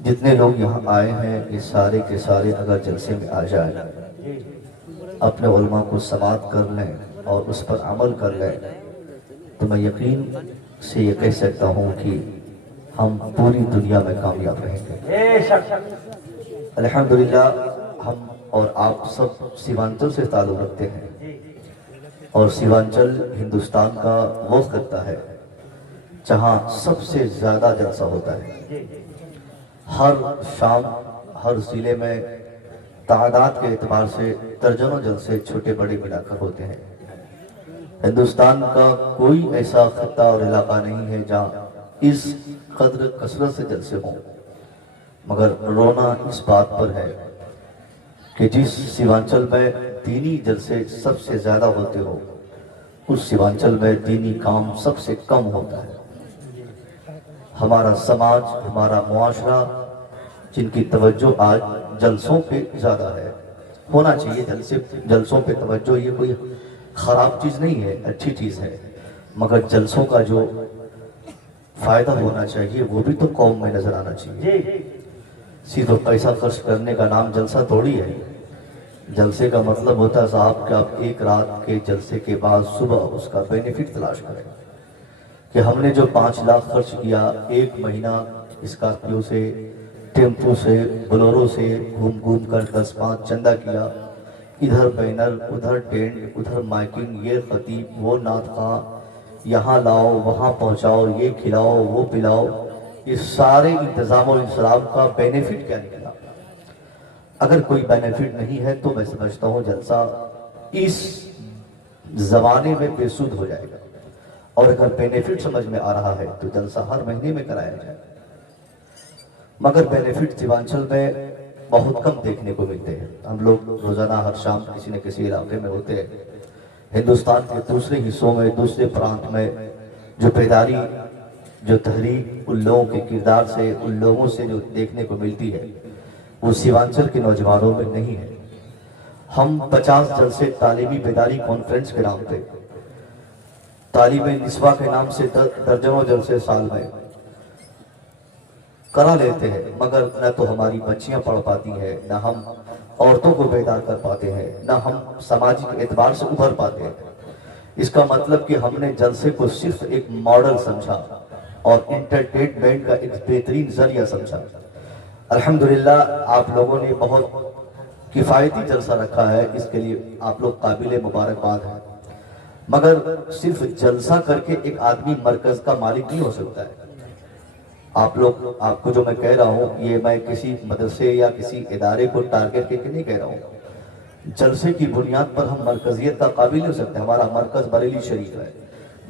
جتنے لوگ یہاں آئے ہیں یہ سارے کے سارے اگر جلسے میں آ جائیں، اپنے علماء کو سماعت کر لیں اور اس پر عمل کر لیں، تو میں یقین سے یہ کہہ سکتا ہوں کہ ہم پوری دنیا میں کامیاب رہیں گے۔ الحمدللہ ہم اور آپ سب سیوانچل سے تعلق رکھتے ہیں، اور سیوانچل ہندوستان کا وہ خطہ ہے جہاں سب سے زیادہ جلسہ ہوتا ہے۔ ہر شام ہر ضلع میں تعداد کے اعتبار سے درجنوں جلسے چھوٹے بڑے ملا کر ہوتے ہیں۔ ہندوستان کا کوئی ایسا خطہ اور علاقہ نہیں ہے جہاں اس قدر کثرت سے جلسے ہوں، مگر رونا اس بات پر ہے کہ جس سیوانچل میں دینی جلسے سب سے زیادہ ہوتے ہو، اس سیوانچل میں دینی کام سب سے کم ہوتا ہے۔ ہمارا سماج، ہمارا معاشرہ جن کی توجہ آج جلسوں پہ زیادہ ہے، ہونا چاہیے جلسوں پہ توجہ، یہ کوئی خراب چیز نہیں ہے، اچھی چیز ہے، مگر جلسوں کا جو فائدہ ہونا چاہیے وہ بھی تو قوم میں نظر آنا چاہیے۔ صرف پیسہ خرچ کرنے کا نام جلسہ تھوڑی ہے۔ جلسے کا مطلب ہوتا ہے صاحب کہ آپ ایک رات کے جلسے کے بعد صبح اس کا بینیفٹ تلاش کریں، کہ ہم نے جو 5 لاکھ خرچ کیا ایک مہینہ اسکارپیو سے، ٹیمپو سے، بلورو سے گھوم گھوم کر 10-5 چندہ کیا، ادھر بینر، ادھر ٹینٹ، ادھر مائکنگ، یہ خطیب، وہ نعت خواں، یہاں لاؤ وہاں پہنچاؤ، یہ کھلاؤ وہ پلاؤ، اس سارے انتظام و انصراف کا بینیفٹ کیا نکلا؟ اگر کوئی بینیفٹ نہیں ہے تو میں سمجھتا ہوں جلسہ اس زمانے میں بے سود ہو جائے گا، اور اگر بینیفٹ سمجھ میں آ رہا ہے تو جلسہ ہر مہینے میں کرایا جائے، مگر بینیفٹ سیوانچل میں بہت کم دیکھنے کو ملتے ہیں۔ ہم لوگ روزانہ ہر شام کسی نہ کسی علاقے میں ہوتے ہیں، ہندوستان کے دوسرے حصوں میں، دوسرے پرانت میں جو بیداری، جو تحریک ان لوگوں کے کردار سے، ان لوگوں سے جو دیکھنے کو ملتی ہے، وہ سیوانچل کے نوجوانوں میں نہیں ہے۔ ہم 50 جلسے تعلیمی بیداری کانفرنس کے نام پہ، تعلیم نسواں کے نام سے درجنوں جلسے سال میں کرا لیتے ہیں، مگر نہ تو ہماری بچیاں پڑھ پاتی ہیں، نہ ہم عورتوں کو بیدار کر پاتے ہیں، نہ ہم سماجی اعتبار سے ابھر پاتے ہیں۔ اس کا مطلب کہ ہم نے جلسے کو صرف ایک ماڈل سمجھا اور انٹرٹینمنٹ کا ایک بہترین ذریعہ سمجھا۔ الحمدللہ آپ لوگوں نے بہت کفایتی جلسہ رکھا ہے، اس کے لیے آپ لوگ قابل مبارکباد ہیں، مگر صرف جلسہ کر کے ایک آدمی مرکز کا مالک نہیں ہو سکتا ہے۔ آپ کو جو میں کہہ رہا ہوں، یہ میں کسی مدرسے یا کسی ادارے کو ٹارگٹ کے نہیں کہہ رہا ہوں۔ جلسے کی بنیاد پر ہم مرکزیت کا قابل نہیں ہو سکتے۔ ہمارا مرکز بریلی شریف ہے،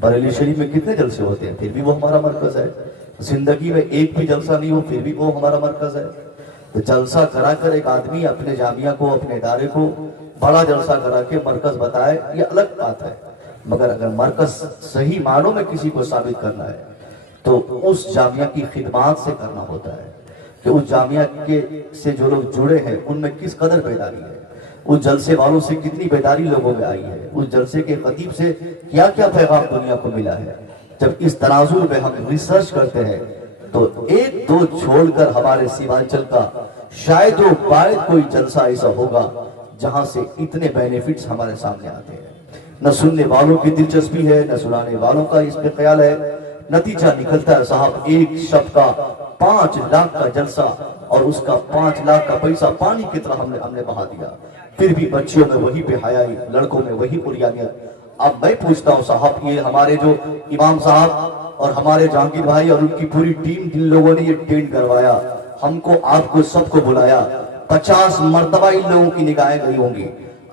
بریلی شریف میں کتنے جلسے ہوتے ہیں، پھر بھی وہ ہمارا مرکز ہے۔ زندگی میں ایک بھی جلسہ نہیں ہو پھر بھی وہ ہمارا مرکز ہے۔ تو جلسہ کرا کر ایک آدمی اپنے جامعہ کو، اپنے ادارے کو بڑا جلسہ کرا کے مرکز بتائے، یہ الگ بات ہے، مگر اگر مرکز صحیح معنوں میں کسی کو ثابت کرنا ہے تو اس جامعہ کی خدمات سے کرنا ہوتا ہے، کہ اس جامعہ سے جو لوگ جڑے ہیں ان میں کس قدر بیداری ہے، اس جلسے والوں سے کتنی بیداری لوگوں میں آئی ہے، اس جلسے کے خطیب سے کیا کیا پیغام دنیا کو ملا ہے۔ جب اس تناظر میں ہم ریسرچ کرتے ہیں تو ایک دو چھوڑ کر ہمارے سیوانچل کا شاید و باید کوئی جلسہ ایسا ہوگا جہاں سے اتنے بینیفٹس ہمارے سامنے آتے ہیں۔ نہ سننے والوں کی دلچسپی ہے، نہ سنانے والوں کا اس پہ خیال ہے، نتیجہ نکلتا ہے صاحب ایک شب کا 5 لاکھ کا جلسہ، اور اس کا 5 لاکھ کا پیسہ پانی کی طرح ہم نے بہا دیا، پھر بھی بچیوں میں وہی بے حیائی، لڑکوں میں وہی عریانیت۔ اب میں پوچھتا ہوں صاحب، یہ ہمارے جو امام صاحب اور ہمارے جہانگیر بھائی اور ان کی پوری ٹیم، جن لوگوں نے یہ ٹرین کروایا، ہم کو آپ کو سب کو بلایا، 50 مرتبہ ان لوگوں کی نگاہیں گئی ہوں گی۔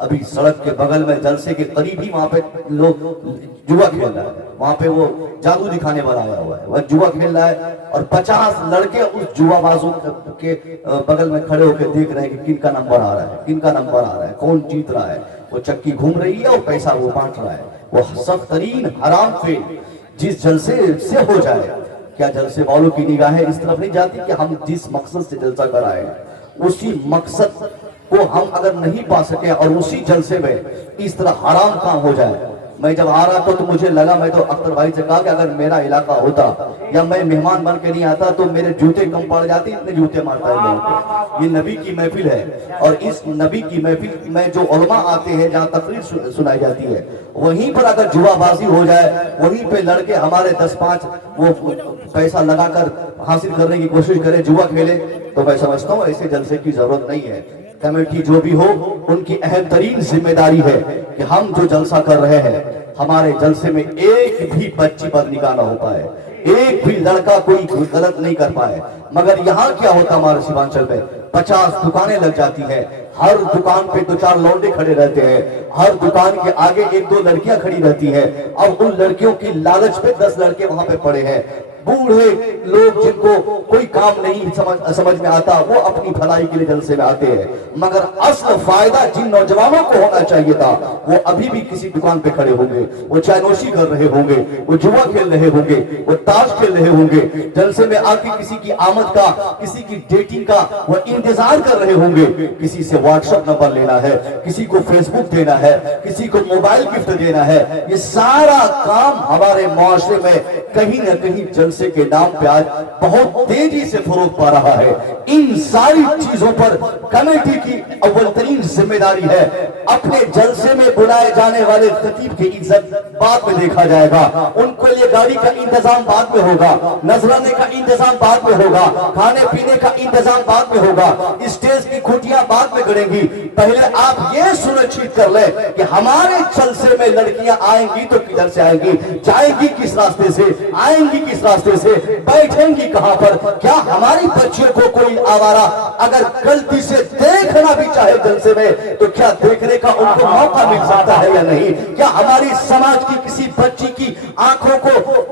ابھی سڑک کے بغل میں جلسے کے قریب ہی وہاں پہ لوگ جوا کھیل رہا ہے، وہاں پہ وہ جادو دکھانے والا آیا ہوا ہے، وہ جوا کھیل رہا ہے، اور 50 لڑکے اس جوا بازوں کے بغل میں کھڑے ہو کے دیکھ رہے ہیں کہ کن کا نمبر آ رہا ہے، کن کا نمبر آ رہا ہے، کون جیت رہا ہے۔ وہ چکی گھوم رہی ہے اور پیسہ وہ بانٹ رہا ہے۔ وہ سخت ترین حرام فعل جس جلسے سے ہو جائے، کیا جلسے والوں کی نگاہیں اس طرف نہیں جاتی کہ ہم جس مقصد سے جلسہ کرائے اسی مقصد کو ہم اگر نہیں پا سکے اور اسی جلسے میں اس طرح حرام کام ہو جائے میں جب آ رہا تو مجھے لگا, میں تو اختر بھائی سے کہا کہ اگر میرا علاقہ ہوتا یا میں مہمان بن کے نہیں آتا تو میرے جوتے کم پڑ جاتے, اتنے جوتے مارتا ہے لوگوں کو. یہ نبی کی محفل ہے, اور اس نبی کی محفل میں جو علماء آتے ہیں, جہاں تقریر سنائی جاتی ہے, وہیں پر اگر جوا بازی ہو جائے, وہیں پہ لڑکے ہمارے 10-5 وہ پیسہ لگا کر حاصل کرنے کی کوشش کرے, جوا کھیلے, تو میں سمجھتا ہوں ایسے جلسے کی ضرورت نہیں ہے. کمیٹی جو بھی ہو, ان کی اہم ترین ذمہ داری ہے کہ ہم جو جلسہ کر رہے ہیں, ہمارے جلسے میں ایک بھی بچی پر نگاہ نہ ہو پائے, ایک بھی لڑکا کوئی غلط نہیں کر پائے. مگر یہاں کیا ہوتا ہمارے سیمانچل میں, 50 دکانیں لگ جاتی ہیں, ہر دکان پہ 2-4 لونڈے کھڑے رہتے ہیں, ہر دکان کے آگے 1-2 لڑکیاں کھڑی رہتی ہیں. اب ان لڑکیوں کی لالچ پہ 10 لڑکے وہاں پہ پڑے ہیں. بوڑھے لوگ جن کو کوئی کام نہیں سمجھ میں آتا, وہ اپنی بھلائی کے لیے جلسے میں آتے ہیں. مگر اصل فائدہ جن نوجوانوں کو ہونا چاہیے تھا, وہ ابھی بھی کسی دکان پہ کھڑے ہوں گے, وہ چائے نوشی کر رہے ہوں گے, وہ جوا کھیل رہے ہوں گے, وہ تاش کھیل رہے ہوں گے. جلسے میں آ کے کسی کی آمد کا, کسی کی ڈیٹنگ کا وہ انتظار کر رہے ہوں گے. کسی سے واٹس ایپ نمبر لینا ہے, کسی کو فیس بک دینا ہے, کسی کو موبائل گفٹ دینا ہے. یہ سارا کام ہمارے معاشرے میں کہیں نہ کہیں جلسے کے نام پہ آج بہت تیزی سے فروغ پا رہا ہے. ان ساری چیزوں پر کمیٹی کی اول ترین ذمہ داری ہے. اپنے جلسے میں بلائے جانے والے خطیب کی عزت بعد میں دیکھا جائے گا, ان کے لیے گاڑی کا انتظام بعد میں ہوگا, نذرانے کا انتظام بعد میں ہوگا, کھانے پینے کا انتظام بعد میں ہوگا, اسٹیج کی کھٹیاں بعد میں گڑیں گی. پہلے آپ یہ سنچت کر لیں کہ ہمارے جلسے میں لڑکیاں آئیں گی تو کدھر سے آئیں گی, جائیں گی کس راستے سے, آئیں گی کس راستے سے, بیٹھیں گی کہاں پر. کیا ہماری بچیوں کو کوئی آوارہ اگر غلطی سے دیکھنا بھی چاہے جلسے میں, تو کیا دیکھنے کا ان کو موقع مل سکتا ہے یا نہیں؟ کیا ہماری سماج کی کسی بچی کی آنکھوں کو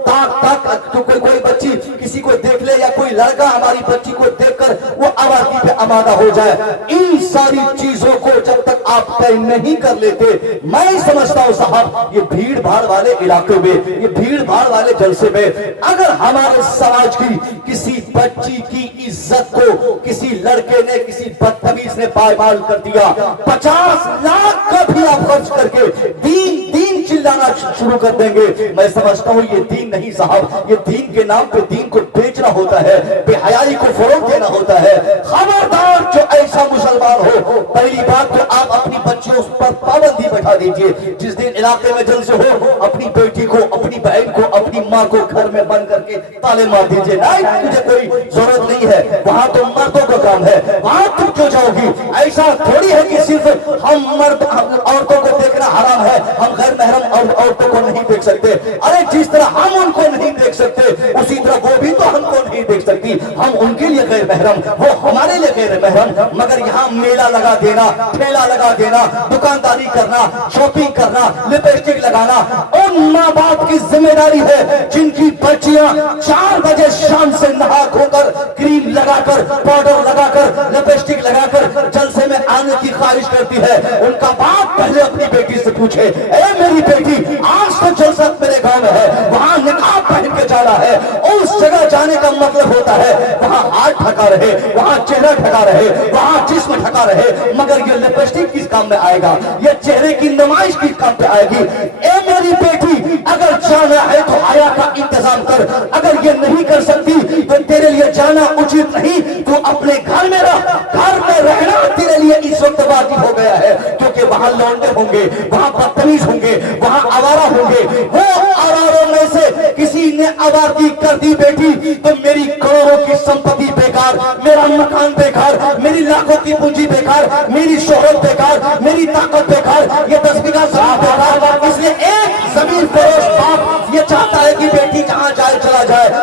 کوئی بچی کسی کو دیکھ لے, یا کوئی لڑکا ہماری بچی کو دیکھ کر وہ آوارگی پہ آمادہ ہو جائے؟ ان ساری چیزوں کو جب تک آپ طے نہیں کر لیتے, میں سمجھتا ہوں صاحب, یہ بھیڑ بھاڑ والے علاقے میں, یہ بھیڑ بھاڑ والے جلسے میں اگر ہمارے سماج کی کسی بچی کی عزت کو کسی لڑکے نے, کسی بدتمیز نے پائمال کر دیا, 50 لاکھ کا بھی آپ خرچ کر کے دین چلانا شروع کر دیں گے, میں سمجھتا ہوں یہ دین نہیں صاحب, یہ دین کے نام پہ دین کو بیچنا ہوتا ہے, بے حیائی کو فروغ دینا ہوتا ہے. خبردار جو ایسا مسلمان ہو, پہلی بات تو آپ اپنی بچیوں پر پابندی بٹھا دیجئے. جس دن علاقے میں جلسے ہو, اپنی بیٹی کو, اپنی بہن کو, اپنی ماں کو گھر میں بند کر کے تالے مار دیجئے. نہیں, مجھے کوئی ضرورت نہیں ہے, وہاں تو مردوں کا کام ہے, وہاں تم کیوں جاؤ گی؟ ایسا تھوڑی ہے کہ صرف ہم مرد عورتوں کو دیکھنا حرام ہے, ہم غیر محرم عورتوں کو نہیں دیکھ سکتے. ارے جس طرح ہم ان کو نہیں دیکھ سکتے, اسی طرح وہ بھی تو ہم کو نہیں دیکھ سکتی. ہم ان کے لیے غیر محرم, وہ ہمارے لیے غیر محرم. مگر یہاں میلہ لگا دینا, ٹھیلا لگا دینا, دکانداری کرنا, شاپنگ کرنا, لپسٹک لگانا, ان ماں باپ کی ذمہ داری ہے جن کی بچیاں 4 بجے شام سے نہا دھو کر, کریم لگا کر, پاؤڈر لگا کر, لپسٹک لگا کر جلسے میں آنے کی خواہش کرتی ہے. ان کا باپ پہلے اپنی بیٹی سے پوچھے, اے میری بیٹی, آج تو جلسہ میرے گاؤں میں ہے, وہاں نقاب پہن کے جانا ہے. اس جگہ جانے کا مطلب ہوتا ہے وہاں ہاتھ ڈھکا رہے, وہاں چہرہ ڈھکا رہے, وہاں جسم ڈھکا رہے. مگر یہ لپسٹک کس کام میں آئے گا, یہ چہرے کی نمائش کس کام پہ آئے گی؟ اے میری بیٹی, اگر جانا ہے تو حیا کا انتظام کر, اگر یہ نہیں کر سکتی تو تیرے لیے جانا اچت نہیں, تو اپنے گھر میں رہ, گھر میں رہنا تیرے لیے اس وقت واجب ہو گیا ہے. کیونکہ وہاں لونڈے ہوں گے, وہاں بدتمیز ہوں گے, وہاں آوارہ ہوں گے. وہ آواروں میں سے کسی نے آوارگی کر دی بیٹی, تو میری کروڑوں کی سمپتی بیکار, میرا مکان بیکار, میری لاکھوں کی پونجی بیکار, میری شہرت بیکار, میری طاقت بیکار, یہ 10 بیگھہ زمین بیکار. اس لیے ایک زمین فروش باپ یہ چاہتا ہے کہ بیٹی جہاں جائے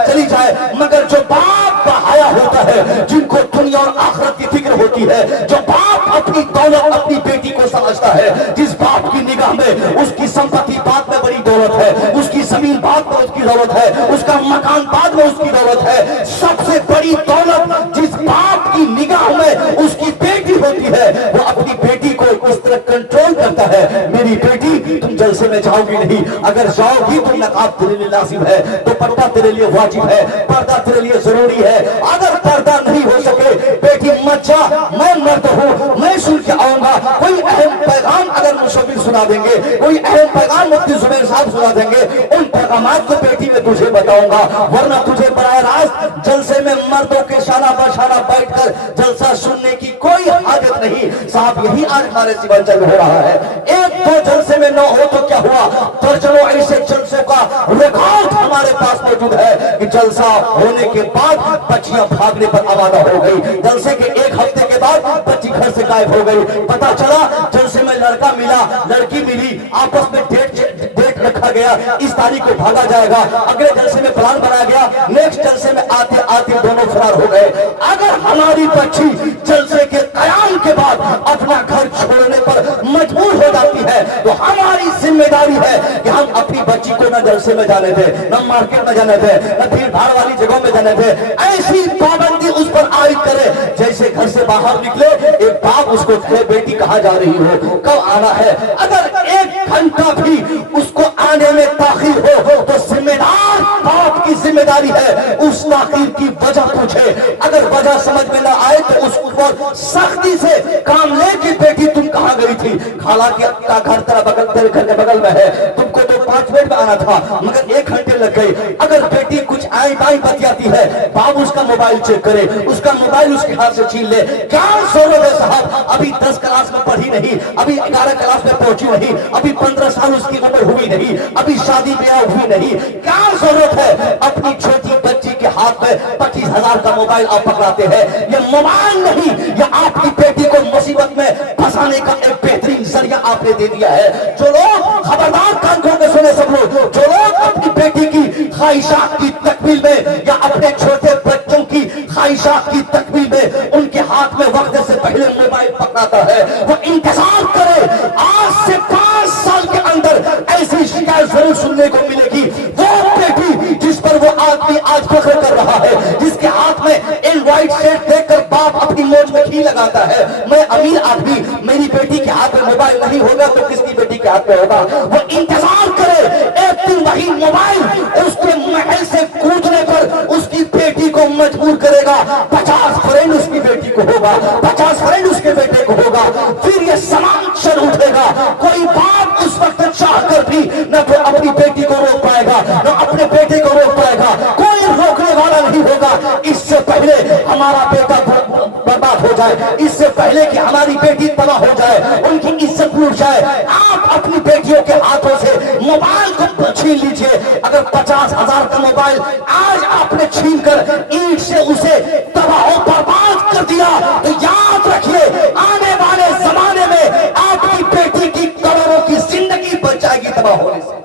چلی جائے. مگر جو باپ کا حیا ہوتا ہے, جن کو دنیا اور آخرت کی فکر ہوتی ہے, جو باپ اپنی دولت اپنی بیٹی کو سمجھتا ہے, جس باپ کی نگاہ میں اس کی سمپتی بعد میں بڑی دولت ہے, اس کی زمین بعد میں اس کی دولت ہے, اس کا مکان بعد میں اس کی دولت ہے, سب سے بڑی دولت جس باپ کی نگاہ میں اس کی بیٹی ہوتی ہے, وہ اپنی بیٹی کو اس طرح کنٹرول کرتا ہے. میری بیٹی, تم جلسے میں جاؤ گی نہیں, اگر جاؤ گی تو نقاب تیرے لیے لازم ہے, تو پردہ تیرے لیے واجب ہے, پردہ تیرے لیے ضروری ہے. اگر پردہ نہیں ہو سکے بیٹی مت جا, میں مرد ہوں, میں سن کے آؤں گا. کوئی اہم پیغام اگر مصور سنا دیں گے, کوئی اہم پیغام مفتی زبیر صاحب سنا دیں گے, ان پیغامات کو بیٹی میں تجھے بتاؤں گا, ورنہ تجھے براہ راست جلسے میں مردوں کے شانہ بشانہ بیٹھ کر جلسہ سننے کی کوئی حاجت نہیں. صاحب یہی آج ہمارے سیمانچل میں ہو رہا ہے. ایک دو جلسے میں نہ ہو تو کیا ہوا, درجنوں ایسے جلسوں کا ریکارڈ ہمارے پاس موجود ہے کہ جلسہ ہونے کے بعد بچیاں بھاگنے پر آمادہ ہو گئی, جلسے کے ایک ہفتے کے بعد بچی گھر سے غائب ہو گئی. پتا چلا جلسے میں لڑکا ملا, لڑکی ملی, آپس میں ڈیٹ رکھا گیا, اس تاریخ کو بھاگا جائے گا, اگلے جلسے میں پلان بنایا گیا, نیکسٹ جلسے میں آتے آتے دونوں فرار ہو گئے. اگر ہماری بچی جلسے کے قیام کے بعد اپنا گھر چھوڑنے پر مجبور ہو جاتی ہے تو ہماری ذمہ داری ہے کہ ہم اپنی بچی کو نہ جلسے میں جانے دیں, نہ مارکیٹ میں جانے دیں, نہ بھیڑ بھاڑ والی جگہوں میں جانے دیں. ایسی پابندی اس پر عائد کرے جیسے گھر سے باہر نکلے ایک باپ اس کو کہے بیٹی کہاں جا رہی ہو, کب آنا ہے. اگر ایک گھنٹہ بھی اس کو آنے میں تاخیر ہو تو ذمہ دار باپ کی ذمہ داری ہے اس تاخیر کی وجہ پوچھے. اگر وجہ سمجھ میں نہ آئے تو اس پر سختی سے کام لے کہ بیٹی تم کہاں گئی تھی, حالانکہ کا گھر تیرے گھر کے بغل میں ہے, تم کو تو 5 منٹ میں آنا تھا مگر 1 گھنٹے لگ گئی. اگر بیٹی کچھ آئی بائی بتیاتی ہے, باپ اس کا موبائل چیک کرے, اس کا موبائل اس کے ہاتھ سے چھین لے. کیا ضرورت ہے صاحب, ابھی 10 کلاس میں پڑھی نہیں, ابھی 11 کلاس میں پہنچی نہیں, ابھی 15 سال اس کی عمر ہوئی نہیں, ابھی شادی بیاہ ہوئی نہیں. کیا ضرورت ہے اپنی چھوٹی بچی کے ہاتھ میں 25,000 کا موبائل آپ پکڑاتے ہیں. یہ موبائل نہیں, یہ آپ کی بیٹی کو مصیبت میں پھنسانے کا ایک بہترین ذریعہ آپ نے دے دیا ہے. جو لوگ خبردار کان کھول کے سنے سب لوگ, جو لوگ اپنی بیٹی کی خواہشات کی تکمیل میں یا اپنے چھوٹے بچوں کی خواہشات کی تکمیل میں ان کے ہاتھ میں وقت سے پہلے موبائل پکڑاتا ہے, وہ انتظار کرے. آج سے 5 سال کے اندر ایسی شکایت ضرور سننے کو ملے گی. وہ بیٹی جس پر وہ آدمی آج فخر کر رہا ہے, جس کے ہاتھ میں اینڈرائڈ سیٹ دیکھ کر باپ اپنی موج میں گھی لگاتا ہے, میں امیر آدمی, میری بیٹی کے ہاتھ میں موبائل نہیں ہوگا تو کس کی بیٹی کے ہاتھ میں ہوگا. وہ انتظار کرے, ایک دن وہی موبائل اس کے محل سے کودنے پر اس کی بیٹی کو مجبور کرے گا. 50 فرینڈ اس کی بیٹی کو ہوگا, 50 فرینڈ اس کے بیٹے کو ہوگا. پھر یہ سامان چل اٹھے گا. کوئی باپ اس وقت چاہ کر بھی نہ تو اپنی بیٹی کو روک پائے گا نہ اپنے بیٹے کو روک پائے گا. کوئی روکنے والا نہیں ہوگا. اس سے پہلے ہمارا بیٹا برباد ہو جائے, اس سے پہلے کہ ہماری بیٹی تباہ ہو جائے, ان کی عزت لوٹ جائے, آپ اپنی بیٹیوں کے ہاتھوں سے موبائل کو چھین لیجئے. اگر 50,000 کا موبائل آج آپ نے چھین کر اینٹ سے اسے تباہ و برباد کر دیا تو یاد رکھیے آنے والے زمانے میں آپ کی بیٹی کی کروڑوں کی زندگی بچ جائے گی تباہ ہونے سے.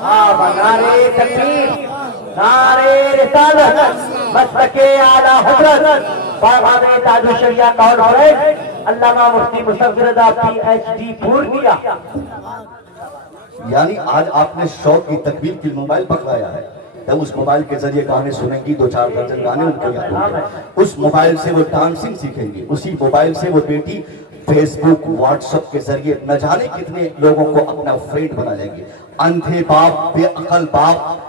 نعرے تکبیر, نعرے رسالت, مسلک اعلی حضرت بابا تاج الشریعہ کانفرنس علامہ مفتی مصفر رضا PhD پورنیا. یعنی آج آپ نے شوق کی تکمیل کی موبائل پکڑایا ہے. جب اس موبائل کے ذریعے گانے سنیں گی, 2-4 درجن گانے ان کو یاد ہوں گے. اس موبائل سے وہ ڈانسنگ سیکھیں گی, اسی موبائل سے وہ بیٹی فیس بک واٹس ایپ کے ذریعے نہ جانے کتنے لوگوں کو اپنا فرینڈ بنا لیں گے. اندھے باپ, بے عقل باپ,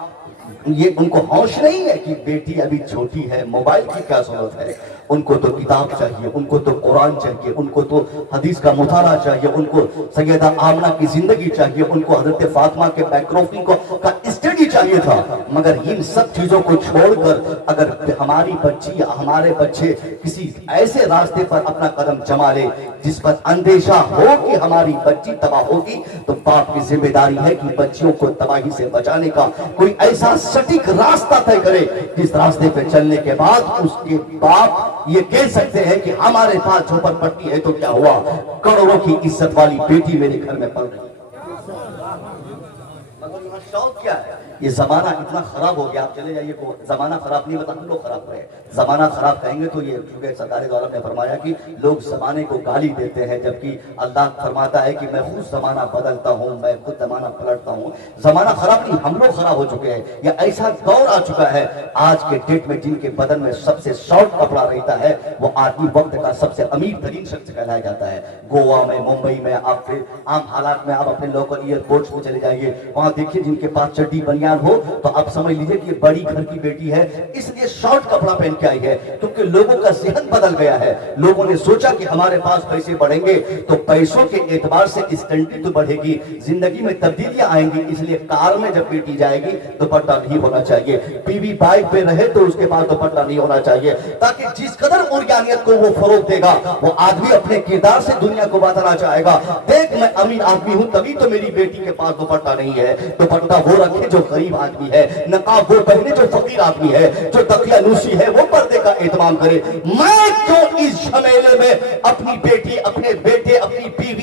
یہ ان کو ہوش نہیں ہے کہ بیٹی ابھی چھوٹی ہے, موبائل کی کیا ضرورت ہے. ان کو تو کتاب چاہیے, ان کو تو قرآن چاہیے, ان کو تو حدیث کا مطالعہ چاہیے, ان کو سیدہ آمنہ کی زندگی چاہیے, ان کو حضرت فاطمہ کے بائیوگرافی کا اسٹڈی چاہیے تھا. مگر ان سب چیزوں کو چھوڑ کر اگر ہماری بچی یا ہمارے بچے کسی ایسے راستے پر اپنا قدم جما لے جس پر اندیشہ ہو کہ ہماری بچی تباہ ہوگی, تو باپ کی ذمہ داری ہے کہ بچیوں کو تباہی سے بچانے کا کوئی ایسا سٹیک راستہ طے کرے جس راستے پہ چلنے کے بعد اس کے باپ یہ کہہ سکتے ہیں کہ ہمارے پاس جھوپڑ پٹی ہے تو کیا ہوا, کروڑوں کی عزت والی بیٹی میرے گھر میں پل گئی. مگر یہاں شوق کیا ہے, یہ زمانہ اتنا خراب ہو گیا. آپ چلے جائیے, کو زمانہ خراب نہیں بتا, ہم لوگ خراب ہوئے. زمانہ خراب کہیں گے تو یہ چونکہ سرکار دو عالم نے فرمایا کہ لوگ زمانے کو گالی دیتے ہیں, جبکہ اللہ فرماتا ہے کہ میں خود زمانہ بدلتا ہوں, میں خود زمانہ پلٹتا ہوں. زمانہ خراب نہیں, ہم لوگ خراب ہو چکے ہیں. یہ ایسا دور آ چکا ہے آج کے ڈیٹ میں جن کے بدن میں سب سے شارٹ کپڑا رہتا ہے وہ آدمی وقت کا سب سے امیر ترین شخص کہلایا جاتا ہے۔ گوا میں، ممبئی میں، آپ پھر عام حالات میں آپ اپنے لوکل ایئرپورٹس میں چلے جائیے، وہاں دیکھیے جن کے پاس چڈی بنیان ہو تو آپ سمجھ لیجئے کہ یہ بڑی گھر کی بیٹی ہے، اس لیے شارٹ کپڑا پہن کے آئی ہے، کیونکہ لوگوں کا ذہن بدل گیا ہے۔ لوگوں نے سوچا کہ ہمارے پاس پیسے بڑھیں گے تو پیسوں کے اعتبار سے اس کنٹری تو بڑھے گی، زندگی میں تبدیلیاں آئیں گی، اس لیے کار میں جب بیٹی جائے گی دوپٹہ نہیں ہونا چاہیے، بیوی بائک پہ رہے تو اس کے پاس دوپٹہ نہیں ہونا چاہیے، تاکہ جس قدر عریانیت کو وہ فروغ دے گا وہ آدمی اپنے کردار سے دنیا کو بتانا چاہے گا، دیکھ میں امیر آدمی ہوں تبھی تو میری بیٹی کے پاس دوپٹہ نہیں ہے۔ دوپٹہ وہ رکھے جو غریب آدمی ہے، نقاب وہ پہنے جو فقیر آدمی ہے، جو تقیہ نوشی ہے وہ پردے کا اہتمام کرے۔ میں کیوں اس جھمیلے میں اپنی بیٹی، اپنے بیٹے، اپنی بیوی